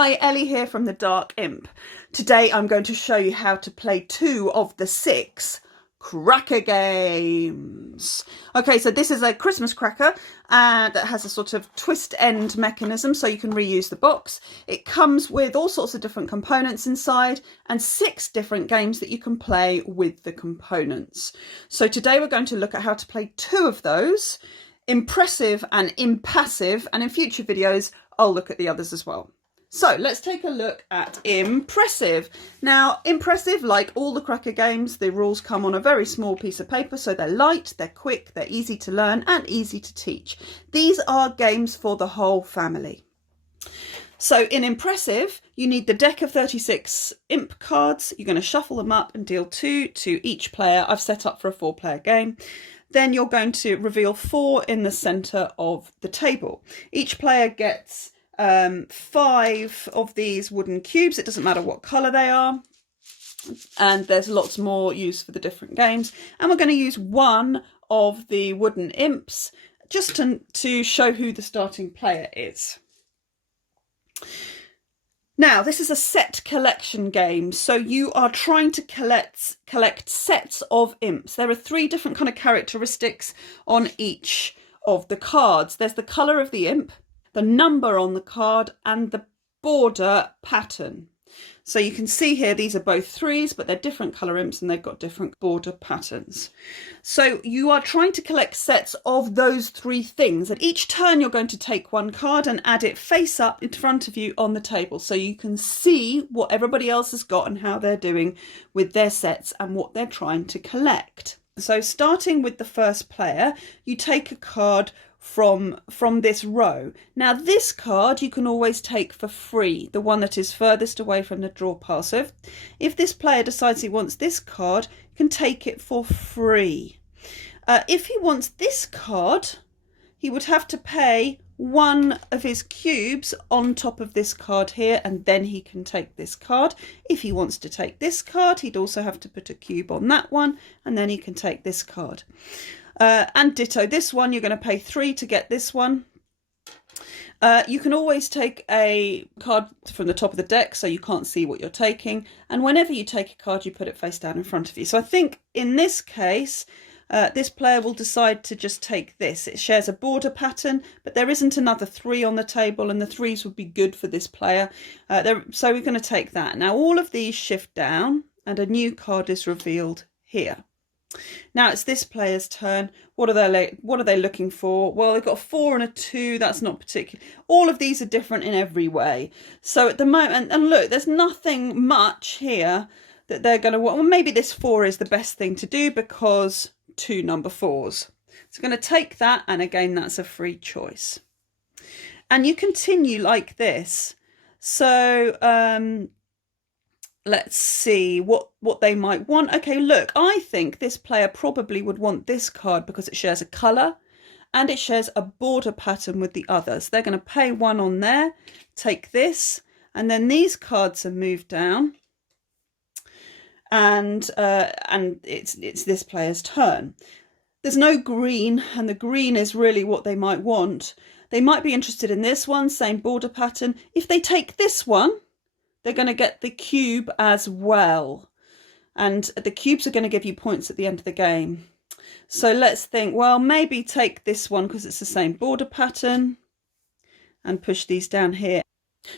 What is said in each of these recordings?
Hi, Ellie here from the Dark Imp. Today I'm going to show you how to play 2 of the 6 cracker games. Okay, so this is a Christmas cracker that has a sort of twist end mechanism so you can reuse the box. It comes with all sorts of different components inside and 6 different games that you can play with the components. So today we're going to look at how to play 2 of those, IMPassive and IMPassive, and in future videos I'll look at the others as well. So let's take a look at IMPassive. Now, IMPassive, like all the cracker games, the rules come on a very small piece of paper, so they're light, they're quick, they're easy to learn and easy to teach. These are games for the whole family. So in IMPassive, you need the deck of 36 imp cards. You're going to shuffle them up and deal 2 to each player. I've set up for a 4-player game. Then you're going to reveal 4 in the centre of the table. Each player gets 5 of these wooden cubes. It doesn't matter what colour they are, and there's lots more use for the different games. And we're going to use 1 of the wooden imps just to show who the starting player is. Now, this is a set collection game, so you are trying to collect sets of imps. There are 3 different kind of characteristics on each of the cards. There's the colour of the imp, the number on the card, and the border pattern. So you can see here these are both 3s, but they're different colour imps and they've got different border patterns. So you are trying to collect sets of those 3 things, and each turn you're going to take 1 card and add it face up in front of you on the table so you can see what everybody else has got and how they're doing with their sets and what they're trying to collect. So starting with the first player, you take a card from this row. Now this card you can always take for free, the one that is furthest away from the draw pile. So if this player decides he wants this card, you can take it for free. If he wants this card, he would have to pay 1 of his cubes on top of this card here, and then he can take this card. If he wants to take this card, he'd also have to put a cube on that one, and then he can take this card. And ditto this one, you're going to pay 3 to get this one. You can always take a card from the top of the deck so you can't see what you're taking, and whenever you take a card you put it face down in front of you. So I think in this case this player will decide to just take this. It shares a border pattern, but there isn't another 3 on the table, and the 3s would be good for this player. So we're going to take that. Now all of these shift down and a new card is revealed here. Now it's this player's turn. What are they looking for? Well, they've got a 4 and a 2. That's not particular. All of these are different in every way. So at the moment, and look, there's nothing much here that they're going to want. Well, maybe this 4 is the best thing to do because 2 number 4s. So I'm going to take that, and again that's a free choice. And you continue like this. So let's see what they might want. Okay, look, I think this player probably would want this card because it shares a colour and it shares a border pattern with the others. They're going to pay 1 on there, take this, and then these cards are moved down, and it's this player's turn. There's no green, and the green is really what they might want. They might be interested in this one, same border pattern. If they take this one, they're going to get the cube as well. And the cubes are going to give you points at the end of the game. So let's think, well, maybe take this one because it's the same border pattern and push these down here.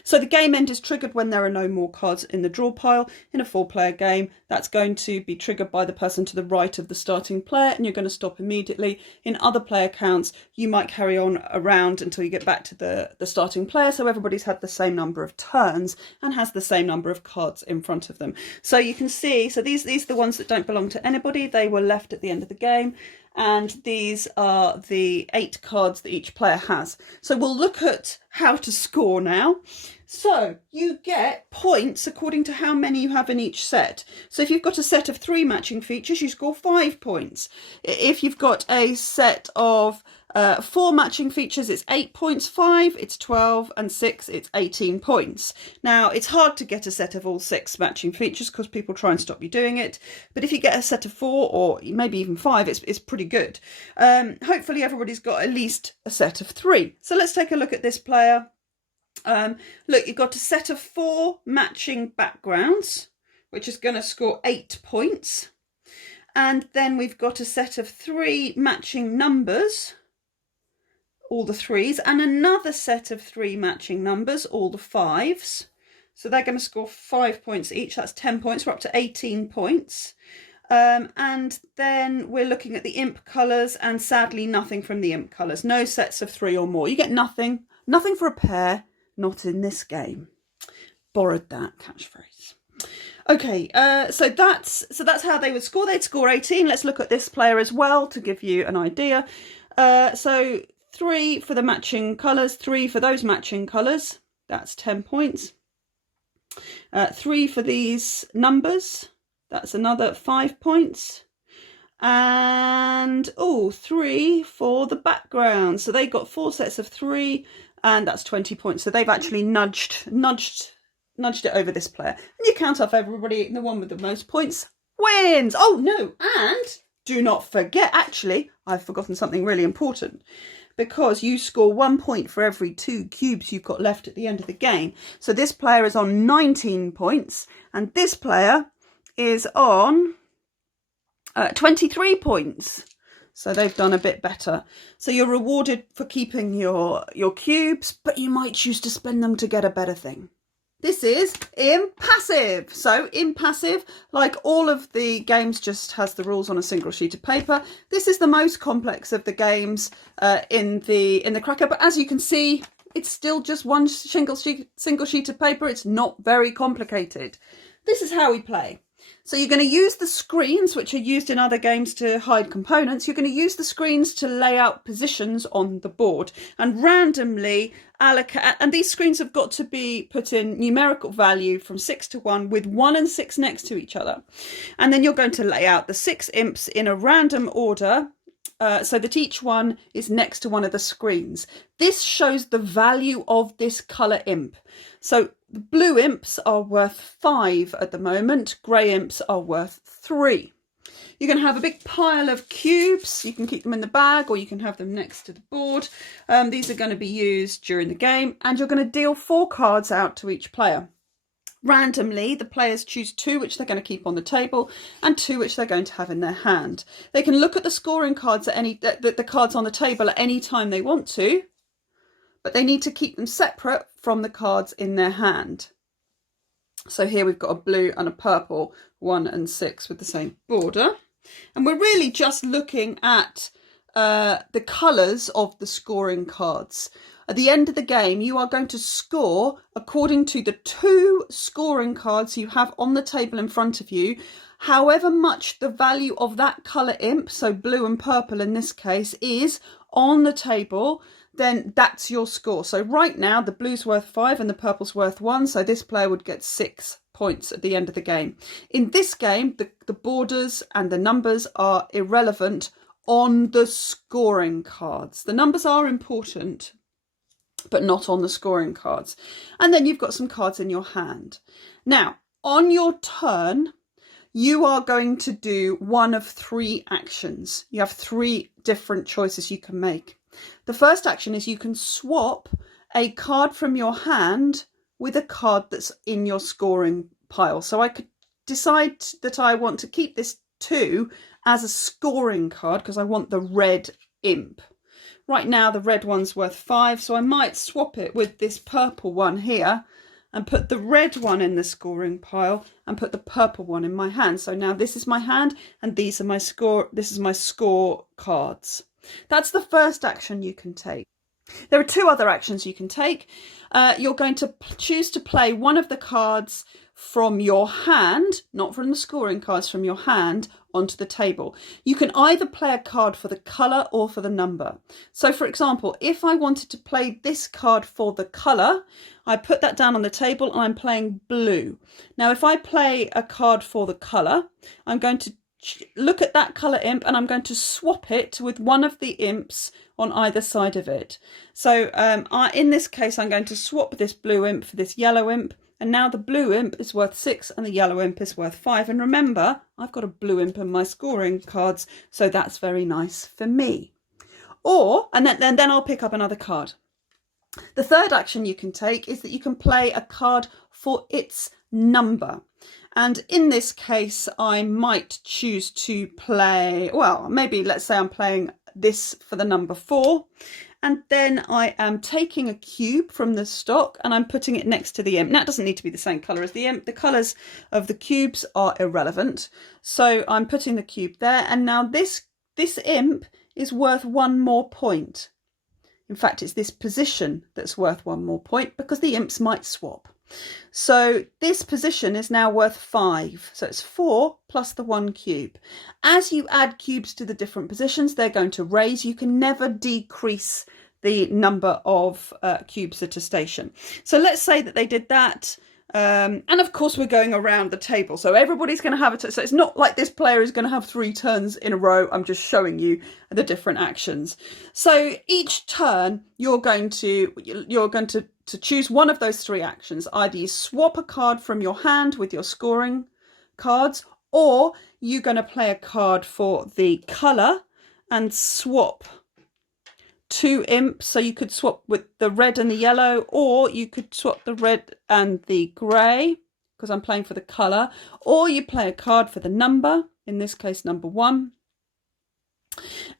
So the game end is triggered when there are no more cards in the draw pile. In a 4-player game, that's going to be triggered by the person to the right of the starting player, and you're going to stop immediately. In other player counts, you might carry on around until you get back to the starting player, so everybody's had the same number of turns and has the same number of cards in front of them. So you can see, so these are the ones that don't belong to anybody. They were left at the end of the game. And these are the 8 cards that each player has. So we'll look at how to score now. So you get points according to how many you have in each set. So if you've got a set of 3 matching features, you score 5 points. If you've got a set of 4 matching features, it's 8 points, 5 it's 12, and 6 it's 18 points. Now it's hard to get a set of all 6 matching features because people try and stop you doing it, but if you get a set of 4 or maybe even 5, it's pretty good. Hopefully everybody's got at least a set of 3. So let's take a look at this player. Look, you've got a set of 4 matching backgrounds, which is going to score 8 points. And then we've got a set of 3 matching numbers, all the 3s, and another set of 3 matching numbers, all the 5s. So they're going to score 5 points each. That's 10 points. We're up to 18 points. And then we're looking at the imp colours, and sadly nothing from the imp colours. No sets of 3 or more. You get nothing. Nothing for a pair. Not in this game. Borrowed that catchphrase. Okay, so that's how they would score. They'd score 18. Let's look at this player as well to give you an idea. So 3 for the matching colours, 3 for those matching colours. That's 10 points. 3 for these numbers. That's another 5 points. And 3 for the background. So they got 4 sets of 3, and that's 20 points. So they've actually nudged it over this player. And you count off everybody, and the one with the most points wins. Oh no, and do not forget, actually, I've forgotten something really important, because you score 1 point for every 2 cubes you've got left at the end of the game. So this player is on 19 points, and this player is on 23 points. So they've done a bit better. So you're rewarded for keeping your cubes, but you might choose to spend them to get a better thing. This is IMPassive. So IMPassive, like all of the games, just has the rules on a single sheet of paper. This is the most complex of the games in the Cracker, but as you can see, it's still just one single sheet of paper. It's not very complicated. This is how we play. So you're going to use the screens, which are used in other games to hide components. You're going to use the screens to lay out positions on the board and randomly allocate. And these screens have got to be put in numerical value from 6 to 1, with 1 and 6 next to each other. And then you're going to lay out the 6 imps in a random order, so that each one is next to one of the screens. This shows the value of this colour imp. So the blue imps are worth 5 at the moment. Grey imps are worth 3. You're going to have a big pile of cubes. You can keep them in the bag, or you can have them next to the board. These are going to be used during the game, and you're going to deal 4 cards out to each player. Randomly, the players choose 2 which they're going to keep on the table, and 2 which they're going to have in their hand. They can look at the scoring cards at the cards on the table at any time they want to, but they need to keep them separate from the cards in their hand. So here we've got a blue and a purple, 1 and 6 with the same border. And we're really just looking at the colours of the scoring cards. At the end of the game, you are going to score according to the 2 scoring cards you have on the table in front of you. However much the value of that colour imp, so blue and purple in this case, is on the table, then that's your score. So right now, the blue's worth 5 and the purple's worth 1. So this player would get 6 points at the end of the game. In this game, the borders and the numbers are irrelevant on the scoring cards. The numbers are important, but not on the scoring cards. And then you've got some cards in your hand. Now, on your turn, you are going to do one of 3 actions. You have 3 different choices you can make. The first action is you can swap a card from your hand with a card that's in your scoring pile. So I could decide that I want to keep this 2 as a scoring card because I want the red imp. Right now, the red one's worth 5, so I might swap it with this purple one here and put the red one in the scoring pile and put the purple one in my hand. So now this is my hand and these are my score. This is my score cards. That's the first action you can take. There are 2 other actions you can take. You're going to choose to play one of the cards from your hand, not from the scoring cards, from your hand, onto the table. You can either play a card for the colour or for the number. So for example, if I wanted to play this card for the colour, I put that down on the table and I'm playing blue. Now if I play a card for the colour, I'm going to look at that colour imp and I'm going to swap it with one of the imps on either side of it. So in this case, I'm going to swap this blue imp for this yellow imp. And now the blue imp is worth 6 and the yellow imp is worth 5. And remember, I've got a blue imp in my scoring cards, so that's very nice for me. And then I'll pick up another card. The third action you can take is that you can play a card for its number. And in this case, I might choose to play, well, maybe let's say I'm playing this for the number 4. And then I am taking a cube from the stock and I'm putting it next to the imp. Now, it doesn't need to be the same colour as the imp. The colours of the cubes are irrelevant. So I'm putting the cube there. And now this imp is worth 1 more point. In fact, it's this position that's worth 1 more point because the imps might swap. So this position is now worth 5. So it's 4 plus the 1 cube. As you add cubes to the different positions, they're going to raise. You can never decrease the number of cubes at a station. So let's say that they did that. And of course, we're going around the table. So everybody's going to have so it's not like this player is going to have 3 turns in a row. I'm just showing you the different actions. So each turn, you're going to choose one of those 3 actions. Either you swap a card from your hand with your scoring cards, or you're going to play a card for the colour and swap 2 imps. So you could swap with the red and the yellow, or you could swap the red and the grey, because I'm playing for the colour, or you play a card for the number, in this case number 1.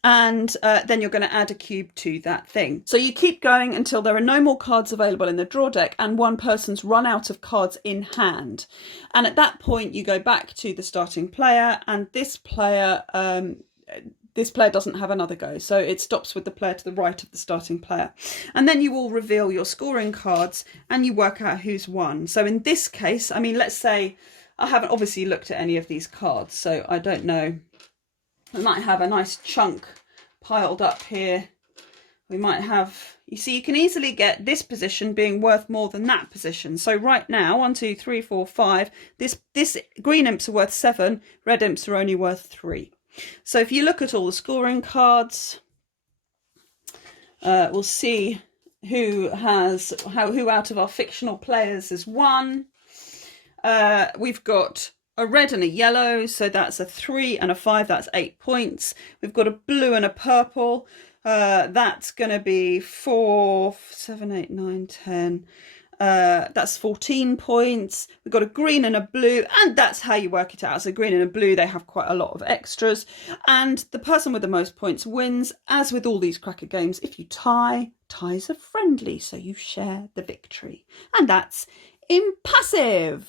And then you're going to add a cube to that thing. So you keep going until there are no more cards available in the draw deck and one person's run out of cards in hand. And at that point you go back to the starting player, and this player doesn't have another go. So it stops with the player to the right of the starting player. And then you will reveal your scoring cards and you work out who's won. So in this case, I mean, let's say I haven't obviously looked at any of these cards, so I don't know. I might have a nice chunk piled up here. We might have, you see, you can easily get this position being worth more than that position. So right now, 1, 2, 3, 4, 5, this green imps are worth 7, red imps are only worth 3. So if you look at all the scoring cards, we'll see who out of our fictional players has won. We've got a red and a yellow, so that's a 3 and a 5, that's 8 points. We've got a blue and a purple, that's going to be 4, 7, 8, 9, 10. That's 14 points. We've got a green and a blue, and that's how you work it out. So green and a blue, they have quite a lot of extras, and the person with the most points wins. As with all these cracker games, if you tie, ties are friendly, so you share the victory. And that's IMPassive.